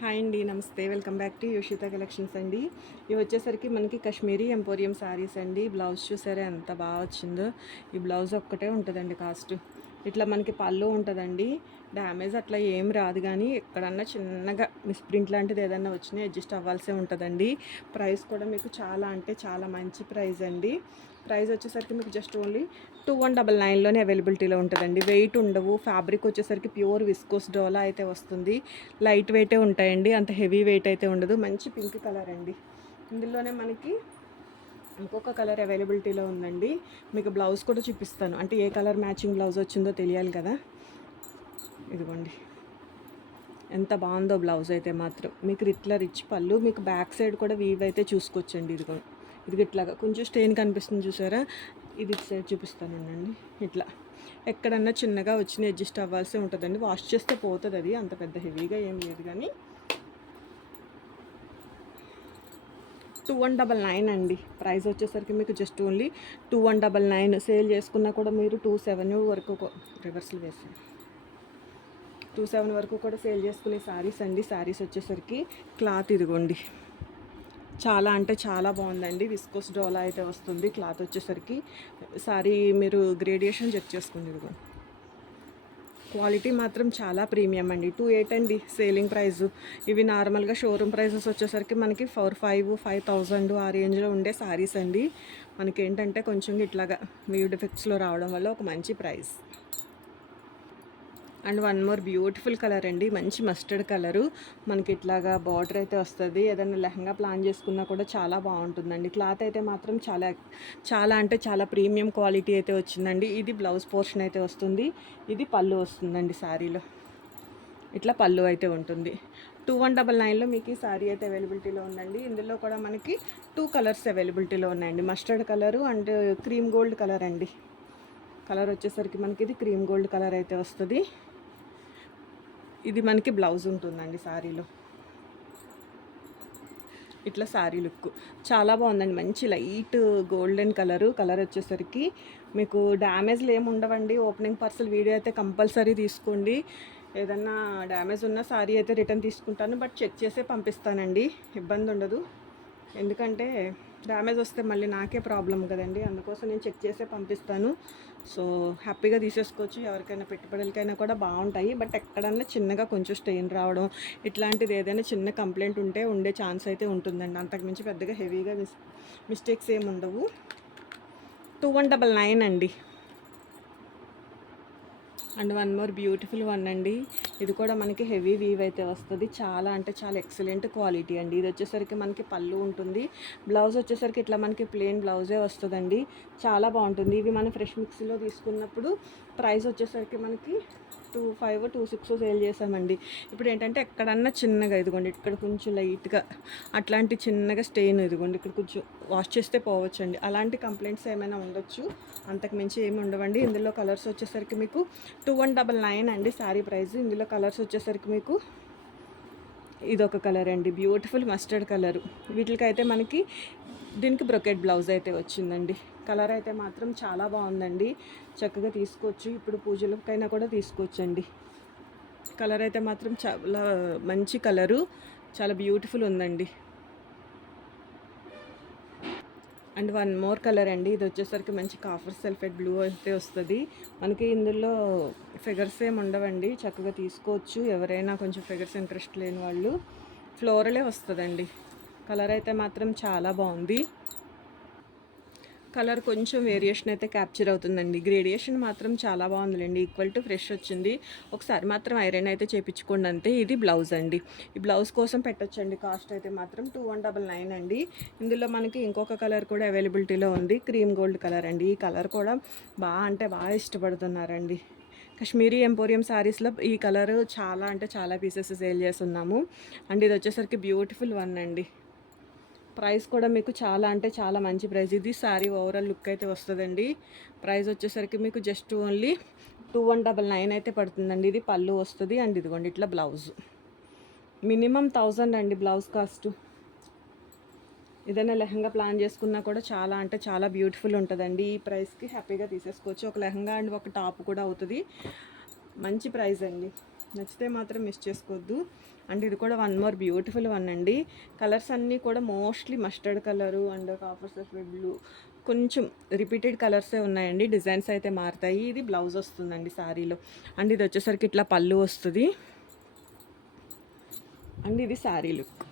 Hi అండి, నమస్తే. Welcome back to యోషిత collections అండి. ఇవి వచ్చేసరికి మనకి కాశ్మీరీ ఎంపోరియం శారీస్ అండి. బ్లౌజ్ చూసారా ఎంత బాగా వచ్చిందో. ఈ బ్లౌజ్ ఒక్కటే ఉంటుందండి కాస్ట్. ఇట్లా మనకి పళ్ళు ఉంటుందండి. డ్యామేజ్ అట్లా ఏం రాదు, కానీ ఎక్కడన్నా చిన్నగా మిస్ప్రింట్ లాంటిది ఏదన్నా వచ్చినా అడ్జస్ట్ అవ్వాల్సే ఉంటుందండి. ప్రైస్ కూడా మీకు చాలా అంటే చాలా మంచి ప్రైస్ అండి. ప్రైస్ వచ్చేసరికి మీకు జస్ట్ ఓన్లీ 2199లోనే అవైలబిలిటీలో ఉంటుందండి. వెయిట్ ఉండవు. ఫ్యాబ్రిక్ వచ్చేసరికి ప్యూర్ విస్కోస్ డోలా అయితే వస్తుంది. లైట్ వెయిటే ఉంటాయండి, అంత హెవీ వెయిట్ అయితే ఉండదు. మంచి పింక్ కలర్ అండి. ఇందులోనే మనకి ఇంకొక కలర్ అవైలబిలిటీలో ఉందండి. మీకు బ్లౌజ్ కూడా చూపిస్తాను, అంటే ఏ కలర్ మ్యాచింగ్ బ్లౌజ్ వచ్చిందో తెలియాలి కదా. ఇదిగోండి ఎంత బాగుందో బ్లౌజ్ అయితే మాత్రం. మీకు ఇట్లా రిచ్ పళ్ళు, మీకు బ్యాక్ సైడ్ కూడా వీవ్ అయితే చూసుకోవచ్చండి. ఇది ఇట్లాగా కొంచెం స్టెయిన్ కనిపిస్తుంది చూసారా. ఇది సైడ్ చూపిస్తానండి. ఇట్లా ఎక్కడన్నా చిన్నగా వచ్చిన అడ్జస్ట్ అవ్వాల్సి ఉంటుందండి. వాష్ చేస్తే పోతుంది, అది అంత పెద్ద హెవీగా ఏం లేదు. కానీ 2199 అండి. ప్రైస్ వచ్చేసరికి మీకు జస్ట్ ఓన్లీ 2199. సేల్ చేసుకున్నా కూడా మీరు 27 వరకు రివర్స్లు వేసాను 27 వరకు కూడా సేల్ చేసుకునే శారీస్ అండి. శారీస్ వచ్చేసరికి క్లాత్ ఇదిగోండి చాలా అంటే చాలా బాగుందండి. విస్కోస్ డోలా అయితే వస్తుంది. క్లాత్ వచ్చేసరికి శారీ మీరు గ్రేడియేషన్ చెక్ చేసుకోండి. ఇదిగోండి క్వాలిటీ మాత్రం చాలా ప్రీమియం అండి. 28 అండి సేలింగ్ ప్రైస్. ఇవి నార్మల్గా షోరూమ్ ప్రైసెస్ వచ్చేసరికి మనకి 5000 ఆ రేంజ్లో ఉండే శారీస్ అండి. మనకి ఏంటంటే కొంచెం ఇట్లాగా వీవ్ డిఫెక్ట్స్లో రావడం వల్ల ఒక మంచి price. And one more beautiful colour అండి, మంచి మస్టర్డ్ కలరు. మనకి ఇట్లాగా బార్డర్ అయితే వస్తుంది. ఏదైనా లెహంగా ప్లాన్ చేసుకున్నా కూడా చాలా బాగుంటుందండి. క్లాత్ అయితే మాత్రం చాలా చాలా అంటే చాలా ప్రీమియం క్వాలిటీ అయితే వచ్చిందండి. ఇది బ్లౌజ్ పోర్షన్ అయితే వస్తుంది. ఇది పళ్ళు వస్తుందండి. శారీలో ఇట్లా పళ్ళు అయితే ఉంటుంది. 2199లో మీకు ఈ శారీ అయితే అవైలబిలిటీలో ఉందండి. ఇందులో కూడా మనకి 2 కలర్స్ అవైలబిలిటీలో ఉన్నాయండి. Mustard colour and cream gold colour అండి. కలర్ వచ్చేసరికి మనకి ఇది క్రీమ్ గోల్డ్ కలర్ అయితే వస్తుంది. ఇది మనకి బ్లౌజ్ ఉంటుందండి. శారీలో ఇట్లా శారీ లుక్ చాలా బాగుందండి. మంచి లైట్ గోల్డెన్ కలర్ వచ్చేసరికి మీకు డ్యామేజ్లు ఏమి ఉండవండి. ఓపెనింగ్ పార్సల్ వీడియో అయితే కంపల్సరీ తీసుకోండి. ఏదన్నా డ్యామేజ్ ఉన్న శారీ అయితే రిటర్న్ తీసుకుంటాను, బట్ చెక్ చేసే పంపిస్తానండి. ఇబ్బంది ఉండదు, ఎందుకంటే డ్యామేజ్ వస్తే మళ్ళీ నాకే ప్రాబ్లం కదండి. అందుకోసం నేను చెక్ చేసే పంపిస్తాను. సో హ్యాపీగా తీసేసుకోవచ్చు. ఎవరికైనా పెట్టుబడులకైనా కూడా బాగుంటాయి. బట్ ఎక్కడన్నా చిన్నగా కొంచెం స్టెయిన్ రావడం ఇట్లాంటిది ఏదైనా చిన్న కంప్లైంట్ ఉండే ఛాన్స్ అయితే ఉంటుందండి. అంతకుమించి పెద్దగా హెవీగా మిస్టేక్స్ ఏమి ఉండవు. 2199 అండి. And one more beautiful one అండి. ఇది కూడా మనకి హెవీ వీవ్ అయితే వస్తుంది. చాలా అంటే చాలా ఎక్సలెంట్ క్వాలిటీ అండి. ఇది వచ్చేసరికి మనకి పళ్ళు ఉంటుంది. బ్లౌజ్ వచ్చేసరికి ఇట్లా మనకి ప్లెయిన్ బ్లౌజే వస్తుందండి. చాలా బాగుంటుంది. ఇవి మనం ఫ్రెష్ మిక్సీలో తీసుకున్నప్పుడు ప్రైస్ వచ్చేసరికి మనకి 25, 26 సేల్ చేసామండి. ఇప్పుడు ఏంటంటే ఎక్కడన్నా చిన్నగా ఇదిగోండి ఇక్కడ కొంచెం లైట్గా అట్లాంటి చిన్నగా స్టెయిన్ ఇదిగోండి ఇక్కడ కొంచెం వాష్ చేస్తే పోవచ్చండి. అలాంటి కంప్లైంట్స్ ఏమైనా ఉండొచ్చు, అంతకు మించి ఏమి ఉండవండి. ఇందులో కలర్స్ వచ్చేసరికి మీకు 2199 అండి శారీ ప్రైస్. ఇందులో కలర్స్ వచ్చేసరికి మీకు ఇదొక కలర్ అండి, బ్యూటిఫుల్ మస్టర్డ్ కలరు. వీటికైతే మనకి దీనికి బ్రొకెట్ బ్లౌజ్ అయితే వచ్చిందండి. కలర్ అయితే మాత్రం చాలా బాగుందండి. చక్కగా తీసుకోవచ్చు. ఇప్పుడు పూజలకైనా కూడా తీసుకోవచ్చండి. కలర్ అయితే మాత్రం చాలా మంచి కలరు, చాలా బ్యూటిఫుల్ ఉందండి. అండ్ వన్ మోర్ కలర్ అండి. ఇది వచ్చేసరికి మంచి కాఫర్ సల్ఫేట్ బ్లూ అయితే వస్తుంది. మనకి ఇందులో ఫిగర్స్ ఏమి ఉండవండి, చక్కగా తీసుకోవచ్చు. ఎవరైనా కొంచెం ఫిగర్స్ ఇంట్రెస్ట్ లేని వాళ్ళు ఫ్లోరలే వస్తుందండి. కలర్ అయితే మాత్రం చాలా బాగుంది. కలర్ కొంచెం వేరియేషన్ అయితే క్యాప్చర్ అవుతుందండి. గ్రేడియేషన్ మాత్రం చాలా బాగుందిలేండి. ఈక్వల్ టు ఫ్రెష్ వచ్చింది. ఒకసారి మాత్రం ఐరన్ అయితే చేయించుకోండి అంతే. ఇది బ్లౌజ్ అండి. ఈ బ్లౌజ్ కోసం పెట్టొచ్చండి. కాస్ట్ అయితే మాత్రం 2199 అండి. ఇందులో మనకి ఇంకొక కలర్ కూడా అవైలబిలిటీలో ఉంది, క్రీమ్ గోల్డ్ కలర్ అండి. ఈ కలర్ కూడా బాగా ఇష్టపడుతున్నారండి. కాశ్మీరీ ఎంపోరియం శారీస్లో ఈ కలర్ చాలా అంటే చాలా పీసెస్ సేల్ చేస్తున్నాము. అండ్ ఇది వచ్చేసరికి బ్యూటిఫుల్ వన్ అండి. ప్రైస్ కూడా మీకు చాలా అంటే చాలా మంచి ప్రైస్. ఇది శారీ ఓవరాల్ లుక్ అయితే వస్తుందండి. ప్రైస్ వచ్చేసరికి మీకు జస్ట్ ఓన్లీ 2199 అయితే పడుతుందండి. ఇది పళ్ళు వస్తుంది. అండ్ ఇదిగోండి ఇట్లా బ్లౌజ్ మినిమం 1000 అండి బ్లౌజ్ కాస్ట్. ఏదైనా లెహంగా ప్లాన్ చేసుకున్నా కూడా చాలా అంటే చాలా బ్యూటిఫుల్ ఉంటుందండి. ఈ ప్రైస్కి హ్యాపీగా తీసేసుకోవచ్చు. ఒక లెహంగా అండ్ ఒక టాప్ కూడా అవుతుంది. మంచి ప్రైస్ అండి. నచ్చితే మాత్రం మిస్ చేసుకోవద్దు. అండ్ ఇది కూడా వన్ మోర్ బ్యూటిఫుల్ వన్ అండి. కలర్స్ అన్నీ కూడా mostly mustard colour and copper sulphate blue, కొంచెం రిపీటెడ్ కలర్సే ఉన్నాయండి. డిజైన్స్ అయితే మారుతాయి. ఇది బ్లౌజ్ వస్తుందండి శారీలో. అండ్ ఇది వచ్చేసరికి ఇట్లా పళ్ళు వస్తుంది. అండ్ ఇది శారీ లుక్.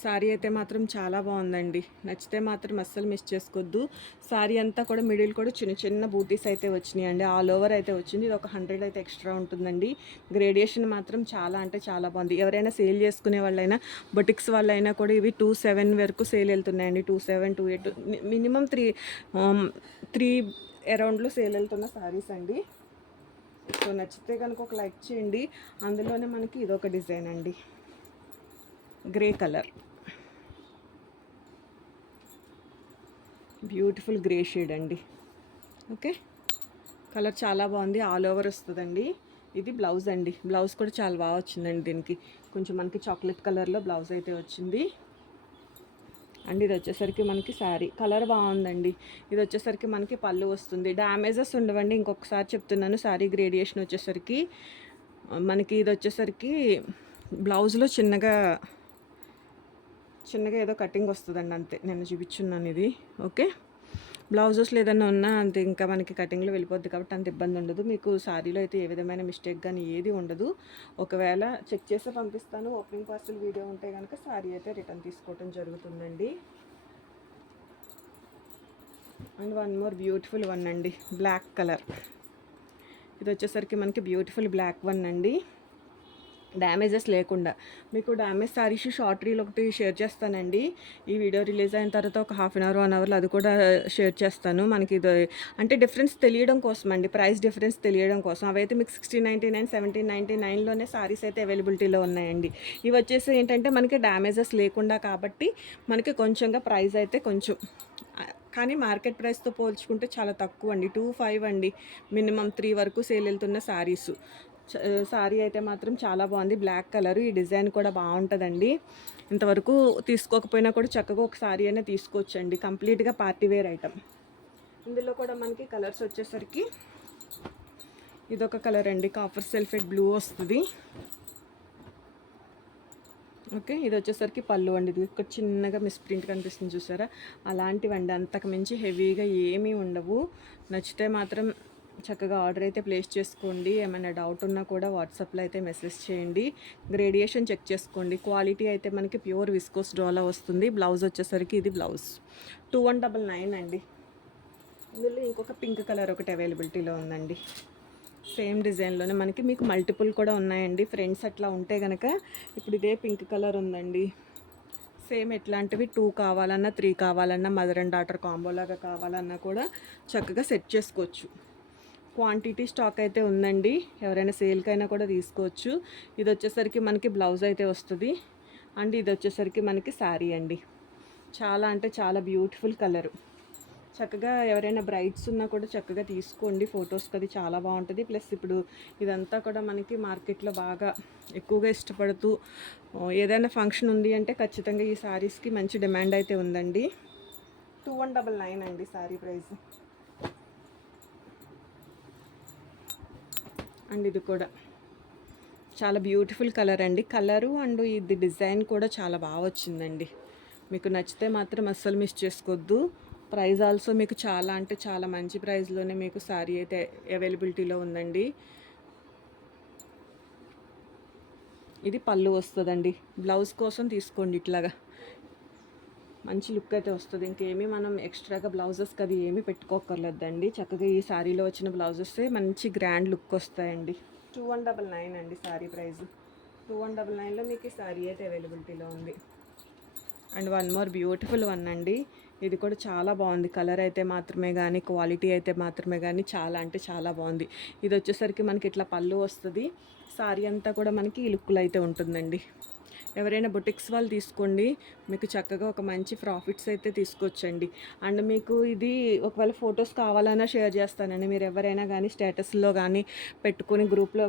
శారీ అయితే మాత్రం చాలా బాగుందండి. నచ్చితే మాత్రం అస్సలు మిస్ చేసుకోవద్దు. శారీ అంతా కూడా మిడిల్ కూడా చిన్న చిన్న బూటీస్ అయితే వచ్చినాయి అండి. ఆల్ ఓవర్ అయితే వచ్చింది. ఇది ఒక 100 అయితే ఎక్స్ట్రా ఉంటుందండి. గ్రేడియేషన్ మాత్రం చాలా అంటే చాలా బాగుంది. ఎవరైనా సేల్ చేసుకునే వాళ్ళైనా, బొటిక్స్ వాళ్ళైనా కూడా ఇవి 27 వరకు సేల్ వెళ్తున్నాయండి. 27, 28 మినిమం 3 అరౌండ్లో సేల్ వెళ్తున్న శారీస్ అండి. సో నచ్చితే కనుక ఒక లైక్ చేయండి. అందులోనే మనకి ఇదొక డిజైన్ అండి, grey colour, beautiful grey shade అండి. ఓకే, కలర్ చాలా బాగుంది. ఆల్ ఓవర్ వస్తుందండి. ఇది బ్లౌజ్ అండి. బ్లౌజ్ కూడా చాలా బాగా వచ్చిందండి. దీనికి కొంచెం మనకి చాక్లెట్ కలర్లో బ్లౌజ్ అయితే వచ్చింది. అండ్ ఇది వచ్చేసరికి మనకి శారీ కలర్ బాగుందండి. ఇది వచ్చేసరికి మనకి పళ్ళు వస్తుంది. డ్యామేజెస్ ఉండవండి. ఇంకొకసారి చెప్తున్నాను, శారీ గ్రేడియేషన్ వచ్చేసరికి మనకి ఇది వచ్చేసరికి బ్లౌజ్లో చిన్నగా ఏదో కటింగ్ వస్తుందండి, అంతే. నేను చూపించున్నాను ఇది. ఓకే, బ్లౌజెస్లో ఏదైనా ఉన్నా అంతే, ఇంకా మనకి కటింగ్లో వెళ్ళిపోద్ది కాబట్టి అంత ఇబ్బంది ఉండదు. మీకు శారీలో అయితే ఏ విధమైన మిస్టేక్ కానీ ఏది ఉండదు. ఒకవేళ చెక్ చేసి పంపిస్తాను. ఓపెనింగ్ పార్సల్ వీడియో ఉంటే కనుక శారీ అయితే రిటర్న్ తీసుకోవడం జరుగుతుందండి. And one more beautiful one అండి, బ్లాక్ కలర్. ఇది వచ్చేసరికి మనకి బ్యూటిఫుల్ బ్లాక్ వన్ అండి, డ్యామేజెస్ లేకుండా. మీకు డ్యామేజ్ శారీస్ షార్ట్ రీల్ ఒకటి షేర్ చేస్తానండి. ఈ వీడియో రిలీజ్ అయిన తర్వాత ఒక 1/2 అవర్ 1 అవర్లో అది కూడా షేర్ చేస్తాను. మనకి ఇది అంటే డిఫరెన్స్ తెలియడం కోసం అండి, ప్రైస్ డిఫరెన్స్ తెలియడం కోసం. అవైతే మీకు 1699, 1799లోనే శారీస్ అయితే అవైలబిలిటీలో ఉన్నాయండి. ఇవి వచ్చేసి ఏంటంటే మనకి డ్యామేజెస్ లేకుండా కాబట్టి మనకి కొంచెంగా ప్రైస్ అయితే కొంచెం, కానీ మార్కెట్ ప్రైస్తో పోల్చుకుంటే చాలా తక్కువ అండి. 25 అండి మినిమం, 3 వరకు సేల్ వెళ్తున్న శారీసు. శారీ అయితే మాత్రం చాలా బాగుంది. బ్లాక్ కలర్, ఈ డిజైన్ కూడా బాగుంటుందండి. ఇంతవరకు తీసుకోకపోయినా కూడా చక్కగా ఒక శారీ అయినా తీసుకోవచ్చండి. కంప్లీట్గా పార్టీ వేర్ ఐటమ్. ఇందులో కూడా మనకి కలర్స్ వచ్చేసరికి ఇదొక కలర్ అండి, కాపర్ సల్ఫేట్ బ్లూ వస్తుంది. ఓకే, ఇది వచ్చేసరికి పళ్ళు అండి. ఇది ఇక్కడ చిన్నగా మిస్ప్రింట్ కనిపిస్తుంది చూసారా, అలాంటివండి. అంతకు మించి హెవీగా ఏమీ ఉండవు. నచ్చితే మాత్రం చక్కగా ఆర్డర్ అయితే ప్లేస్ చేసుకోండి. ఏమైనా డౌట్ ఉన్నా కూడా వాట్సాప్లో అయితే మెసేజ్ చేయండి. గ్రేడియేషన్ చెక్ చేసుకోండి. క్వాలిటీ అయితే మనకి ప్యూర్ విస్కోస్ డోలా వస్తుంది. బ్లౌజ్ వచ్చేసరికి ఇది బ్లౌజ్ 2199 అండి. ఇందులో ఇంకొక పింక్ కలర్ ఒకటి అవైలబిలిటీలో ఉందండి. సేమ్ డిజైన్లోనే మనకి మీకు మల్టిపుల్ కూడా ఉన్నాయండి. ఫ్రెండ్స్ అట్లా ఉంటే కనుక, ఇప్పుడు ఇదే పింక్ కలర్ ఉందండి. సేమ్ ఎట్లాంటివి 2 కావాలన్నా 3 కావాలన్నా, మదర్ అండ్ డాటర్ కాంబోలాగా కావాలన్నా కూడా చక్కగా సెట్ చేసుకోవచ్చు. క్వాంటిటీ స్టాక్ అయితే ఉందండి. ఎవరైనా సేల్కైనా కూడా తీసుకోవచ్చు. ఇది వచ్చేసరికి మనకి బ్లౌజ్ అయితే వస్తుంది. అండ్ ఇది వచ్చేసరికి మనకి శారీ అండి. చాలా అంటే చాలా బ్యూటిఫుల్ కలరు. చక్కగా ఎవరైనా బ్రైడ్స్ ఉన్నా కూడా చక్కగా తీసుకోండి. ఫొటోస్కి అది చాలా బాగుంటుంది. ప్లస్ ఇప్పుడు ఇదంతా కూడా మనకి మార్కెట్లో బాగా ఎక్కువగా ఇష్టపడుతూ, ఏదైనా ఫంక్షన్ ఉంది అంటే ఖచ్చితంగా ఈ శారీస్కి మంచి డిమాండ్ అయితే ఉందండి. 2199 అండి శారీ ప్రైస్. అండ్ ఇది కూడా చాలా బ్యూటిఫుల్ కలర్ అండి. కలరు అండ్ ఇది డిజైన్ కూడా చాలా బాగా వచ్చిందండి. మీకు నచ్చితే మాత్రం అస్సలు మిస్ చేసుకోవద్దు. ప్రైస్ ఆల్సో మీకు చాలా అంటే చాలా మంచి ప్రైస్లోనే మీకు శారీ అయితే అవైలబిలిటీలో ఉందండి. ఇది పళ్ళు వస్తుందండి. బ్లౌజ్ కోసం తీసుకోండి. ఇట్లాగా మంచి లుక్ అయితే వస్తుంది. ఇంకేమీ మనం ఎక్స్ట్రాగా బ్లౌజెస్కి అది ఏమీ పెట్టుకోకర్లేదండి. చక్కగా ఈ శారీలో వచ్చిన బ్లౌజెస్ మంచి గ్రాండ్ లుక్ వస్తాయండి. 2199 అండి శారీ ప్రైస్. 2199లో మీకు ఈ శారీ అయితే అవైలబిలిటీలో ఉంది. And one more beautiful one అండి. ఇది కూడా చాలా బాగుంది. కలర్ అయితే మాత్రమే కానీ, క్వాలిటీ అయితే మాత్రమే కానీ చాలా అంటే చాలా బాగుంది. ఇది వచ్చేసరికి మనకి ఇట్లా పళ్ళు వస్తుంది. శారీ అంతా కూడా మనకి ఈ లుక్లో అయితే ఉంటుందండి. ఎవరైనా బొటిక్స్ వాళ్ళు తీసుకోండి, మీకు చక్కగా ఒక మంచి ప్రాఫిట్స్ అయితే తీసుకొచ్చండి. అండ్ మీకు ఇది ఒకవేళ ఫొటోస్ కావాలన్నా షేర్ చేస్తానండి. మీరు ఎవరైనా కానీ స్టేటస్లో కానీ పెట్టుకుని, గ్రూప్లో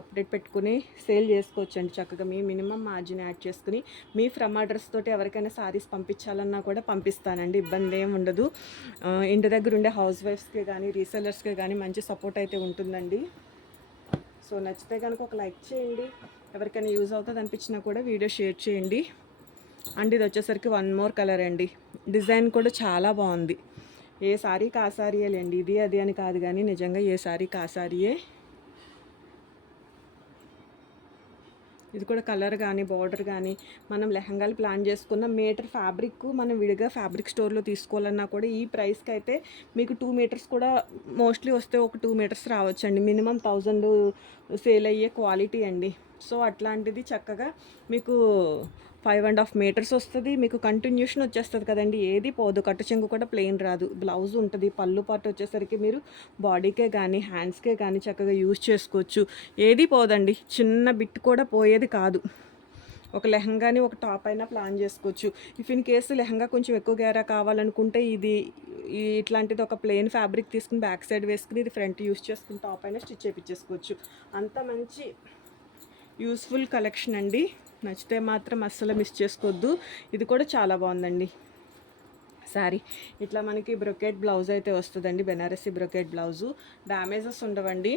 అప్డేట్ పెట్టుకుని సేల్ చేసుకోవచ్చండి. చక్కగా మీ మినిమం మార్జిన్ యాడ్ చేసుకుని మీ ఫ్రమ్ అడ్రస్ తోటి ఎవరికైనా సారీస్ పంపించాలన్నా కూడా పంపిస్తానండి. ఇబ్బంది ఏమి ఉండదు. ఇంటి దగ్గర ఉండే హౌస్ వైఫ్స్కి కానీ రీసెలర్స్కి కానీ మంచి సపోర్ట్ అయితే ఉంటుందండి. సో నచ్చితే కనుక ఒక లైక్ చేయండి, ఎవరికైనా యూజ్ అవుతుంది అనిపించినా కూడా వీడియో షేర్ చేయండి. అండ్ ఇది వచ్చేసరికి వన్ మోర్ కలర్ అండి. డిజైన్ కూడా చాలా బాగుంది. ఏ సారీకి ఆ సారీయేలేండి, ఇది అది అని కాదు కానీ నిజంగా ఏ సారీకి ఆ సారీయే. ఇది కూడా కలర్ కానీ బార్డర్ కానీ మనం లెహంగాలు ప్లాన్ చేసుకున్న మీటర్ ఫ్యాబ్రిక్ మనం విడిగా ఫ్యాబ్రిక్ స్టోర్లో తీసుకోవాలన్నా కూడా ఈ ప్రైస్కి అయితే మీకు 2 మీటర్స్ కూడా మోస్ట్లీ వస్తే ఒక 2 మీటర్స్ రావచ్చండి. మినిమం 1000 సేల్ అయ్యే క్వాలిటీ అండి. సో అట్లాంటిది చక్కగా మీకు 5.5 మీటర్స్ వస్తుంది. మీకు కంటిన్యూషన్ వచ్చేస్తుంది కదండి, ఏది పోదు. కట్టు చెంగు కూడా ప్లెయిన్ రాదు. బ్లౌజ్ ఉంటుంది. పళ్ళు పాటు వచ్చేసరికి మీరు బాడీకే కానీ హ్యాండ్స్కే కానీ చక్కగా యూజ్ చేసుకోవచ్చు. ఏది పోదండి, చిన్న బిట్ కూడా పోయేది కాదు. ఒక లెహంగాని ఒక టాప్ అయినా ప్లాన్ చేసుకోవచ్చు. ఇఫ్ ఇన్ కేసు లెహంగా కొంచెం ఎక్కువ గేరా కావాలనుకుంటే ఇట్లాంటిది ఒక ప్లెయిన్ ఫ్యాబ్రిక్ తీసుకుని బ్యాక్ సైడ్ వేసుకుని ఇది ఫ్రంట్ యూస్ చేసుకుని టాప్ అయినా స్టిచ్ చేయించేసుకోవచ్చు. అంత మంచి యూస్ఫుల్ కలెక్షన్ అండి. నచ్చితే మాత్రం అస్సలు మిస్ చేసుకోవద్దు. ఇది కూడా చాలా బాగుందండి శారీ. ఇట్లా మనకి బ్రొకెట్ బ్లౌజ్ అయితే వస్తుందండి, బెనారసీ బ్రొకెట్ బ్లౌజు. డ్యామేజెస్ ఉండవండి.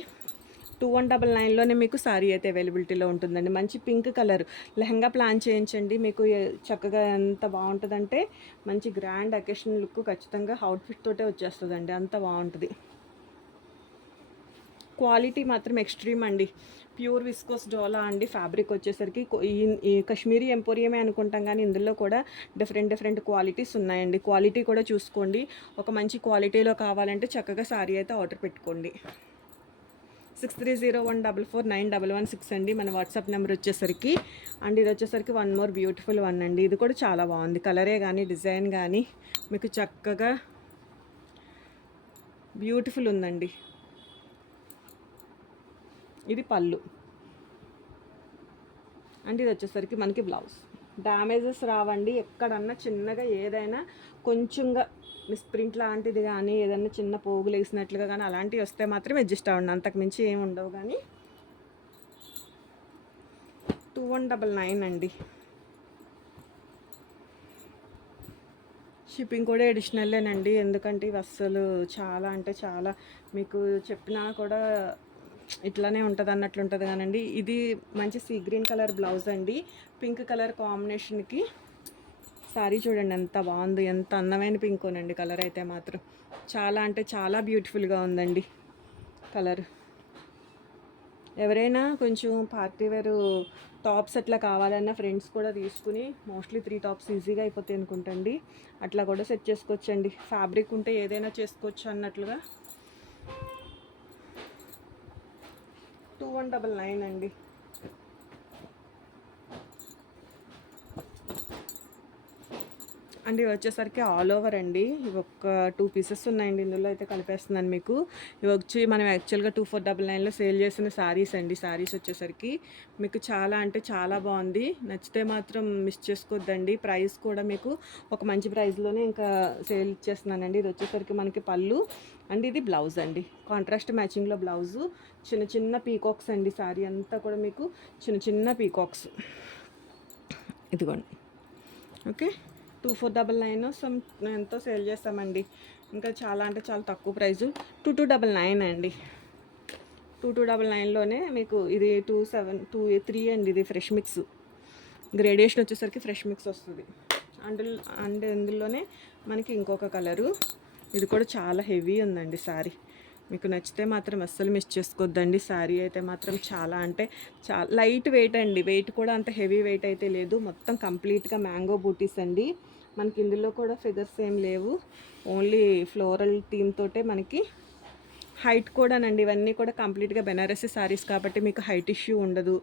2199లోనే మీకు శారీ అయితే అవైలబిలిటీలో ఉంటుందండి. మంచి పింక్ కలర్ లెహంగా ప్లాన్ చేయించండి, మీకు చక్కగా ఎంత బాగుంటుందంటే మంచి గ్రాండ్ అకేషన్ లుక్ ఖచ్చితంగా అవుట్ఫిట్ తోటే వచ్చేస్తుందండి. అంత బాగుంటుంది. క్వాలిటీ మాత్రం ఎక్స్ట్రీమ్ అండి. ప్యూర్ విస్కోస్ డోలా అండి. ఫ్యాబ్రిక్ వచ్చేసరికి ఈ కాశ్మీరీ ఎంపోరియమే అనుకుంటాం కానీ ఇందులో కూడా డిఫరెంట్ క్వాలిటీస్ ఉన్నాయండి. క్వాలిటీ కూడా చూసుకోండి. ఒక మంచి క్వాలిటీలో కావాలంటే చక్కగా శారీ అయితే ఆర్డర్ పెట్టుకోండి. 6301449116 అండి మన వాట్సాప్ నెంబర్ వచ్చేసరికి. అండ్ ఇది వచ్చేసరికి వన్ మోర్ బ్యూటిఫుల్ వన్ అండి. ఇది కూడా చాలా బాగుంది. కలరే కానీ డిజైన్ కానీ మీకు చక్కగా బ్యూటిఫుల్ ఉందండి. ఇది పళ్ళు అండ్ ఇది వచ్చేసరికి మనకి బ్లౌజ్. డ్యామేజెస్ రావండి. ఎక్కడన్నా చిన్నగా ఏదైనా కొంచెంగా మిస్ప్రింట్ లాంటిది కానీ ఏదైనా చిన్న పోగులు వేసినట్లుగా కానీ అలాంటివి వస్తే మాత్రం అడ్జస్ట్ అవ్వండి, అంతకుమించి ఏమి ఉండవు. కానీ 2199 అండి. షిప్పింగ్ కూడా అడిషనల్లేనండి, ఎందుకంటే ఇవి అస్సలు చాలా అంటే చాలా మీకు చెప్పినా కూడా ఇట్లానే ఉంటుంది అన్నట్లుంటుంది కానండి. ఇది మంచి సీ గ్రీన్ కలర్ బ్లౌజ్ అండి, పింక్ కలర్ కాంబినేషన్కి శారీ చూడండి ఎంత బాగుంది, ఎంత అందమైన పింకోనండి. కలర్ అయితే మాత్రం చాలా అంటే చాలా బ్యూటిఫుల్గా ఉందండి కలర్. ఎవరైనా కొంచెం పార్టీ వేర్ టాప్స్ అట్లా కావాలన్నా ఫ్రెండ్స్ కూడా తీసుకుని మోస్ట్లీ 3 టాప్స్ ఈజీగా అయిపోతాయి అనుకుంటండి. అట్లా కూడా సెట్ చేసుకోవచ్చండి. ఫ్యాబ్రిక్ ఉంటే ఏదైనా చేసుకోవచ్చు అన్నట్లుగా. 2199 అండి. అండ్ ఇవి వచ్చేసరికి ఆల్ ఓవర్ అండి. ఇవి ఒక 2 పీసెస్ ఉన్నాయండి, ఇందులో అయితే కలిపేస్తున్నాను మీకు. ఇవి వచ్చి మనం యాక్చువల్గా 2499లో సేల్ చేసిన శారీస్ అండి. శారీస్ వచ్చేసరికి మీకు చాలా అంటే చాలా బాగుంది. నచ్చితే మాత్రం మిస్ చేసుకోవద్దండి. ప్రైస్ కూడా మీకు ఒక మంచి ప్రైస్లోనే ఇంకా సేల్ ఇచ్చేస్తున్నానండి. ఇది వచ్చేసరికి మనకి పళ్ళు అండ్ ఇది బ్లౌజ్ అండి. కాంట్రాస్ట్ మ్యాచింగ్లో బ్లౌజు. చిన్న పీకాక్స్ అండి. శారీ అంతా కూడా మీకు చిన్న పీకాక్స్. ఇదిగోండి. ఓకే, 2499 సమ్ ఎంతో సేల్ చేస్తామండి. ఇంకా చాలా అంటే చాలా తక్కువ ప్రైజు 2299 అండి. 2299లోనే మీకు ఇది 273 అండి. ఇది ఫ్రెష్ మిక్స్ గ్రేడియేషన్ వచ్చేసరికి ఫ్రెష్ మిక్స్ వస్తుంది. అండ్ ఇందులోనే మనకి ఇంకొక కలరు. ఇది కూడా చాలా హెవీ ఉందండి శారీ. మీకు నచ్చితే మాత్రం అస్సలు మిస్ చేసుకోవద్దండి. శారీ అయితే మాత్రం చాలా అంటే చాలా లైట్ వెయిట్ అండి. వెయిట్ కూడా అంత హెవీ వెయిట్ అయితే లేదు. మొత్తం కంప్లీట్గా మ్యాంగో బూటీస్ అండి. మనకి ఇందులో కూడా ఫిగర్స్ ఏం లేవు, ఓన్లీ ఫ్లోరల్ థీమ్ తోటే మనకి. హైట్ కూడానండి, ఇవన్నీ కూడా కంప్లీట్గా బెనారసీ శారీస్ కాబట్టి మీకు హైట్ ఇష్యూ ఉండదు.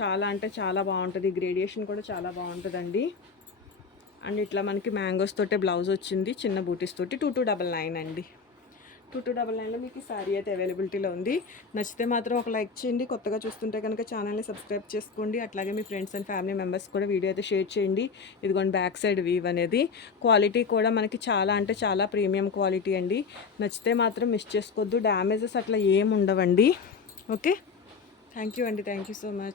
చాలా అంటే చాలా బాగుంటుంది. గ్రేడియేషన్ కూడా చాలా బాగుంటుందండి. అండ్ ఇట్లా మనకి మ్యాంగోస్ తోటే బ్లౌజ్ వచ్చింది, చిన్న బూటీస్ తోటి. 2299 అండి. 2299లో మీకు ఈ శారీ అయితే అవైలబిలిటీలో ఉంది. నచ్చితే మాత్రం ఒక లైక్ చేయండి. కొత్తగా చూస్తుంటే కనుక ఛానల్ని సబ్స్క్రైబ్ చేసుకోండి. అట్లాగే మీ ఫ్రెండ్స్ అండ్ ఫ్యామిలీ మెంబర్స్ కూడా వీడియో అయితే షేర్ చేయండి. ఇదిగోండి బ్యాక్ సైడ్ వీవ్ అనేది. క్వాలిటీ కూడా మనకి చాలా అంటే చాలా ప్రీమియం క్వాలిటీ అండి. నచ్చితే మాత్రం మిస్ చేసుకోవద్దు. డ్యామేజెస్ అట్లా ఏమి ఉండవండి. ఓకే, థ్యాంక్ యూ అండి. Thank you so much.